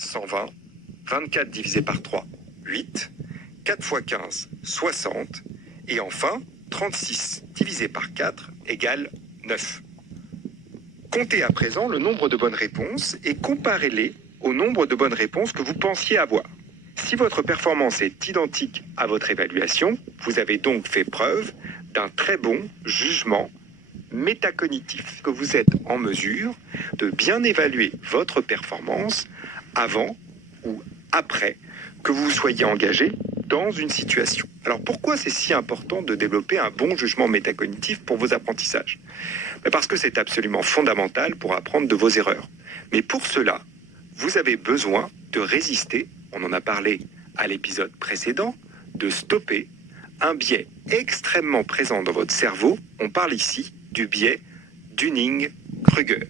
120, 24 divisé par 3, 8, 4 fois 15, 60, et enfin, 36 divisé par 4 égale 9. Comptez à présent le nombre de bonnes réponses et comparez-les au nombre de bonnes réponses que vous pensiez avoir. Si votre performance est identique à votre évaluation, vous avez donc fait preuve d'un très bon jugement métacognitif, que vous êtes en mesure de bien évaluer votre performance avant ou après que vous soyez engagé dans une situation. Alors pourquoi c'est si important de développer un bon jugement métacognitif pour vos apprentissages ? Parce que c'est absolument fondamental pour apprendre de vos erreurs. Mais pour cela, vous avez besoin de résister, on en a parlé à l'épisode précédent, de stopper un biais extrêmement présent dans votre cerveau. On parle ici du biais Dunning-Kruger.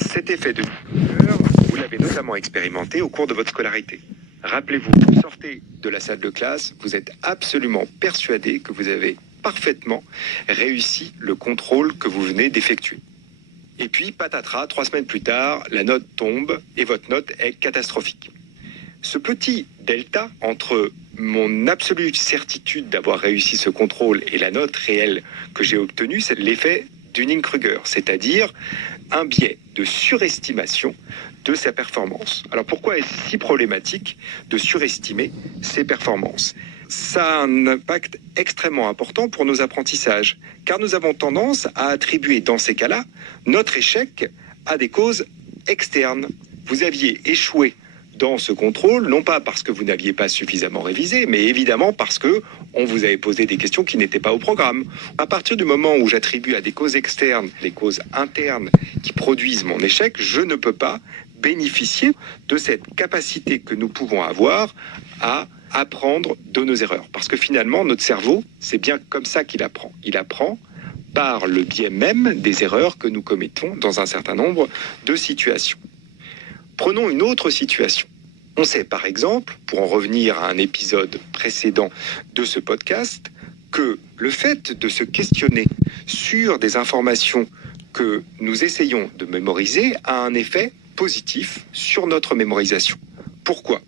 Cet effet de Kruger, vous l'avez notamment expérimenté au cours de votre scolarité. Rappelez-vous, vous sortez de la salle de classe, vous êtes absolument persuadé que vous avez parfaitement réussi le contrôle que vous venez d'effectuer. Et puis, patatras, 3 semaines plus tard, la note tombe et votre note est catastrophique. Ce petit delta entre mon absolue certitude d'avoir réussi ce contrôle et la note réelle que j'ai obtenue, c'est l'effet Dunning-Kruger, c'est-à-dire un biais de surestimation de sa performance. Alors pourquoi est-ce si problématique de surestimer ses performances ? Ça a un impact extrêmement important pour nos apprentissages, car nous avons tendance à attribuer dans ces cas-là notre échec à des causes externes. Vous aviez échoué dans ce contrôle, non pas parce que vous n'aviez pas suffisamment révisé, mais évidemment parce que on vous avait posé des questions qui n'étaient pas au programme. À partir du moment où j'attribue à des causes externes les causes internes qui produisent mon échec, je ne peux pas bénéficier de cette capacité que nous pouvons avoir à apprendre de nos erreurs. Parce que finalement, notre cerveau, c'est bien comme ça qu'il apprend. Il apprend par le biais même des erreurs que nous commettons dans un certain nombre de situations. Prenons une autre situation. On sait par exemple, pour en revenir à un épisode précédent de ce podcast, que le fait de se questionner sur des informations que nous essayons de mémoriser a un effet positif sur notre mémorisation. Pourquoi ?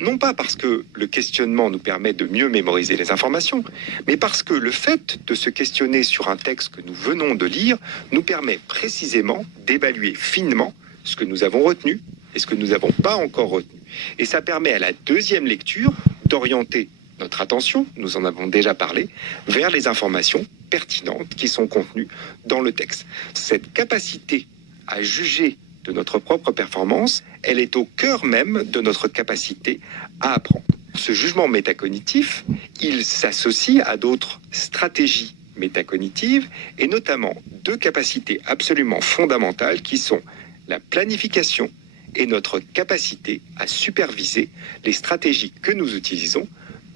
Non pas parce que le questionnement nous permet de mieux mémoriser les informations, mais parce que le fait de se questionner sur un texte que nous venons de lire nous permet précisément d'évaluer finement ce que nous avons retenu et ce que nous n'avons pas encore retenu. Et ça permet à la deuxième lecture d'orienter notre attention, nous en avons déjà parlé, vers les informations pertinentes qui sont contenues dans le texte. Cette capacité à juger de notre propre performance, elle est au cœur même de notre capacité à apprendre. Ce jugement métacognitif, il s'associe à d'autres stratégies métacognitives et notamment deux capacités absolument fondamentales qui sont la planification et notre capacité à superviser les stratégies que nous utilisons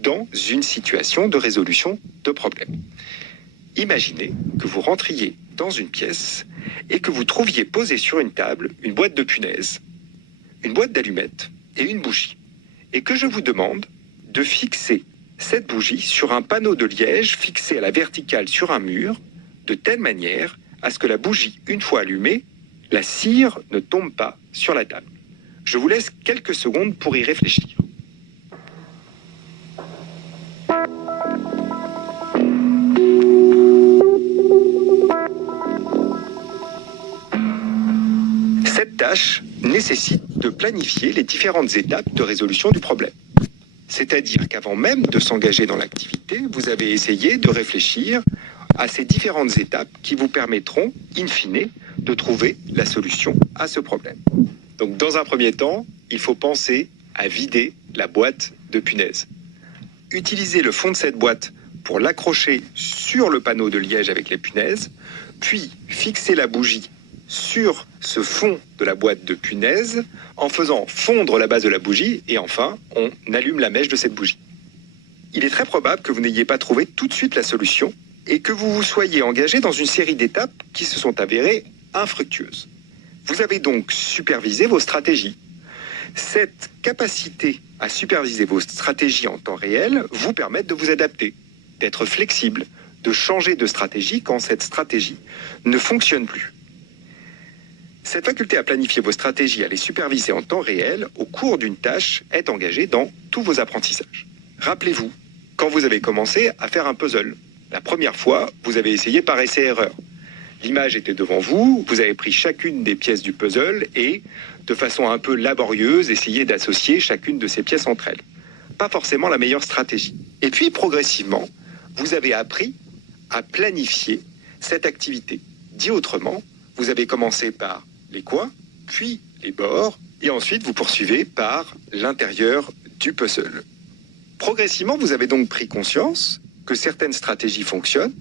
dans une situation de résolution de problèmes. Imaginez que vous rentriez dans une pièce et que vous trouviez posée sur une table une boîte de punaises, une boîte d'allumettes et une bougie, et que je vous demande de fixer cette bougie sur un panneau de liège fixé à la verticale sur un mur, de telle manière à ce que la bougie, une fois allumée, la cire ne tombe pas sur la table. Je vous laisse quelques secondes pour y réfléchir. Cette tâche nécessite de planifier les différentes étapes de résolution du problème. C'est-à-dire qu'avant même de s'engager dans l'activité, vous avez essayé de réfléchir à ces différentes étapes qui vous permettront, in fine, de trouver la solution à ce problème. Donc, dans un premier temps, il faut penser à vider la boîte de punaises. Utilisez le fond de cette boîte pour l'accrocher sur le panneau de liège avec les punaises, puis fixez la bougie sur ce fond de la boîte de punaises en faisant fondre la base de la bougie et enfin, on allume la mèche de cette bougie. Il est très probable que vous n'ayez pas trouvé tout de suite la solution et que vous vous soyez engagé dans une série d'étapes qui se sont avérées infructueuses. Vous avez donc supervisé vos stratégies. Cette capacité à superviser vos stratégies en temps réel vous permet de vous adapter, d'être flexible, de changer de stratégie quand cette stratégie ne fonctionne plus. Cette faculté à planifier vos stratégies et à les superviser en temps réel au cours d'une tâche est engagée dans tous vos apprentissages. Rappelez-vous, quand vous avez commencé à faire un puzzle, la première fois, vous avez essayé par essai-erreur. L'image était devant vous, vous avez pris chacune des pièces du puzzle et, de façon un peu laborieuse, essayé d'associer chacune de ces pièces entre elles. Pas forcément la meilleure stratégie. Et puis, progressivement, vous avez appris à planifier cette activité. Dit autrement, vous avez commencé par les coins, puis les bords, et ensuite vous poursuivez par l'intérieur du puzzle. Progressivement, vous avez donc pris conscience que certaines stratégies fonctionnent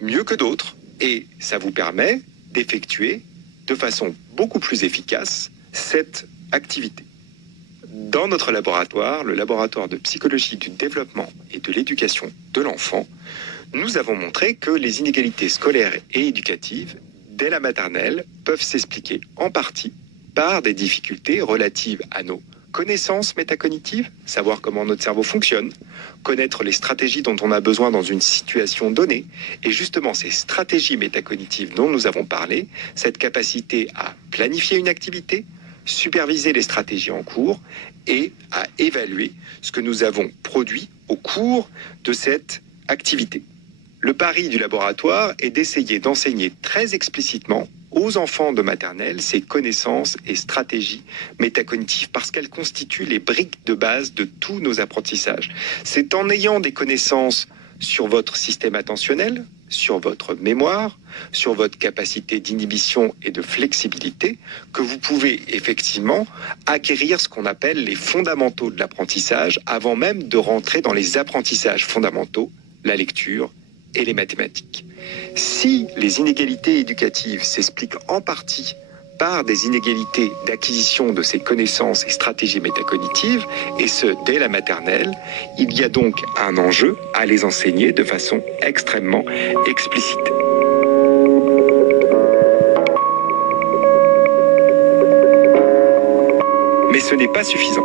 mieux que d'autres, et ça vous permet d'effectuer de façon beaucoup plus efficace cette activité. Dans notre laboratoire, le laboratoire de psychologie du développement et de l'éducation de l'enfant, nous avons montré que les inégalités scolaires et éducatives, dès la maternelle, peuvent s'expliquer en partie par des difficultés relatives à nos connaissances métacognitives, savoir comment notre cerveau fonctionne, connaître les stratégies dont on a besoin dans une situation donnée, et justement ces stratégies métacognitives dont nous avons parlé, cette capacité à planifier une activité, superviser les stratégies en cours et à évaluer ce que nous avons produit au cours de cette activité. Le pari du laboratoire est d'essayer d'enseigner très explicitement aux enfants de maternelle ces connaissances et stratégies métacognitives parce qu'elles constituent les briques de base de tous nos apprentissages. C'est en ayant des connaissances sur votre système attentionnel, sur votre mémoire, sur votre capacité d'inhibition et de flexibilité, que vous pouvez effectivement acquérir ce qu'on appelle les fondamentaux de l'apprentissage avant même de rentrer dans les apprentissages fondamentaux, la lecture et les mathématiques. Si les inégalités éducatives s'expliquent en partie par des inégalités d'acquisition de ces connaissances et stratégies métacognitives, et ce, dès la maternelle, il y a donc un enjeu à les enseigner de façon extrêmement explicite. Mais ce n'est pas suffisant.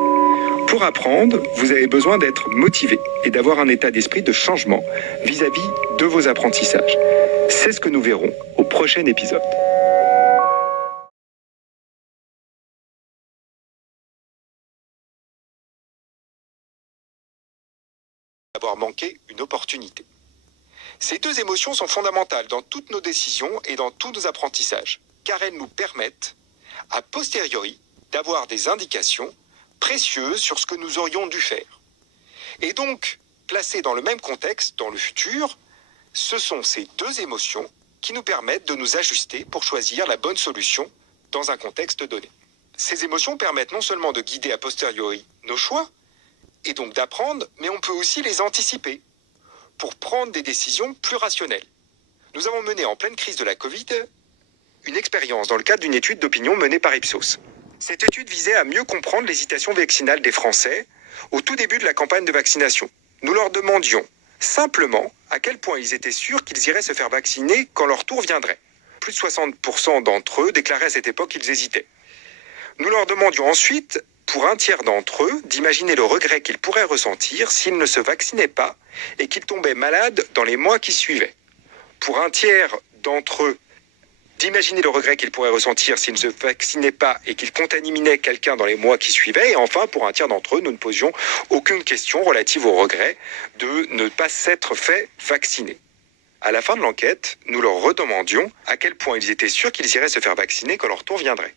Pour apprendre, vous avez besoin d'être motivé et d'avoir un état d'esprit de changement vis-à-vis de vos apprentissages. C'est ce que nous verrons au prochain épisode. Avoir manqué une opportunité. Ces deux émotions sont fondamentales dans toutes nos décisions et dans tous nos apprentissages, car elles nous permettent, a posteriori, d'avoir des indications précieuses sur ce que nous aurions dû faire. Et donc, placées dans le même contexte, dans le futur, ce sont ces deux émotions qui nous permettent de nous ajuster pour choisir la bonne solution dans un contexte donné. Ces émotions permettent non seulement de guider a posteriori nos choix, et donc d'apprendre, mais on peut aussi les anticiper pour prendre des décisions plus rationnelles. Nous avons mené en pleine crise de la Covid une expérience dans le cadre d'une étude d'opinion menée par Ipsos. Cette étude visait à mieux comprendre l'hésitation vaccinale des Français au tout début de la campagne de vaccination. Nous leur demandions simplement à quel point ils étaient sûrs qu'ils iraient se faire vacciner quand leur tour viendrait. Plus de 60% d'entre eux déclaraient à cette époque qu'ils hésitaient. Nous leur demandions ensuite, pour un tiers d'entre eux, d'imaginer le regret qu'ils pourraient ressentir s'ils ne se vaccinaient pas et qu'ils tombaient malades dans les mois qui suivaient. Pour un tiers d'entre eux, d'imaginer le regret qu'ils pourraient ressentir s'ils ne se vaccinaient pas et qu'ils contaminaient quelqu'un dans les mois qui suivaient. Et enfin, pour un tiers d'entre eux, nous ne posions aucune question relative au regret de ne pas s'être fait vacciner. À la fin de l'enquête, nous leur redemandions à quel point ils étaient sûrs qu'ils iraient se faire vacciner quand leur tour viendrait.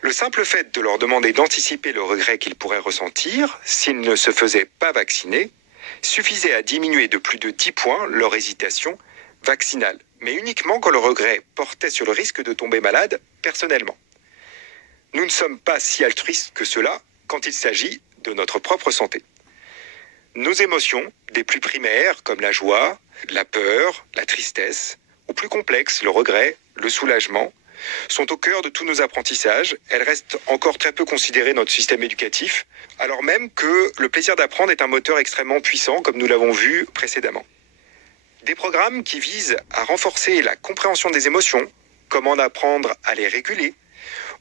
Le simple fait de leur demander d'anticiper le regret qu'ils pourraient ressentir s'ils ne se faisaient pas vacciner suffisait à diminuer de plus de 10 points leur hésitation vaccinale, mais uniquement quand le regret portait sur le risque de tomber malade personnellement. Nous ne sommes pas si altruistes que cela quand il s'agit de notre propre santé. Nos émotions, des plus primaires comme la joie, la peur, la tristesse, ou plus complexes, le regret, le soulagement, sont au cœur de tous nos apprentissages. Elles restent encore très peu considérées dans notre système éducatif, alors même que le plaisir d'apprendre est un moteur extrêmement puissant, comme nous l'avons vu précédemment. Des programmes qui visent à renforcer la compréhension des émotions, comment apprendre à les réguler,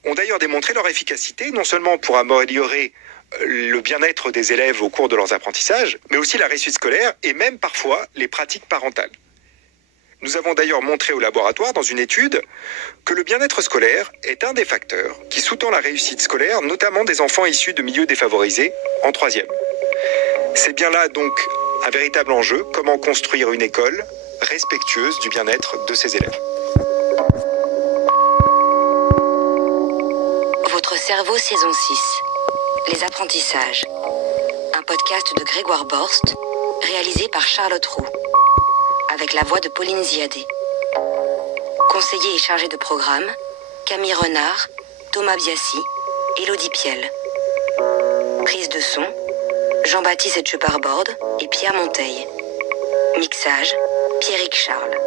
ont d'ailleurs démontré leur efficacité, non seulement pour améliorer le bien-être des élèves au cours de leurs apprentissages, mais aussi la réussite scolaire et même parfois les pratiques parentales. Nous avons d'ailleurs montré au laboratoire, dans une étude, que le bien-être scolaire est un des facteurs qui sous-tend la réussite scolaire, notamment des enfants issus de milieux défavorisés en 3e. C'est bien là donc un véritable enjeu, comment construire une école respectueuse du bien-être de ses élèves. Votre cerveau saison 6. Les apprentissages. Un podcast de Grégoire Borst, réalisé par Charlotte Roux, avec la voix de Pauline Ziadé. Conseiller et chargé de programme, Camille Renard, Thomas Biassi, Élodie Piel. Prise de son, Jean-Baptiste Etcheparbord et Pierre Monteil. Mixage, Pierrick Charles.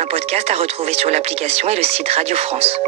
Un podcast à retrouver sur l'application et le site Radio France.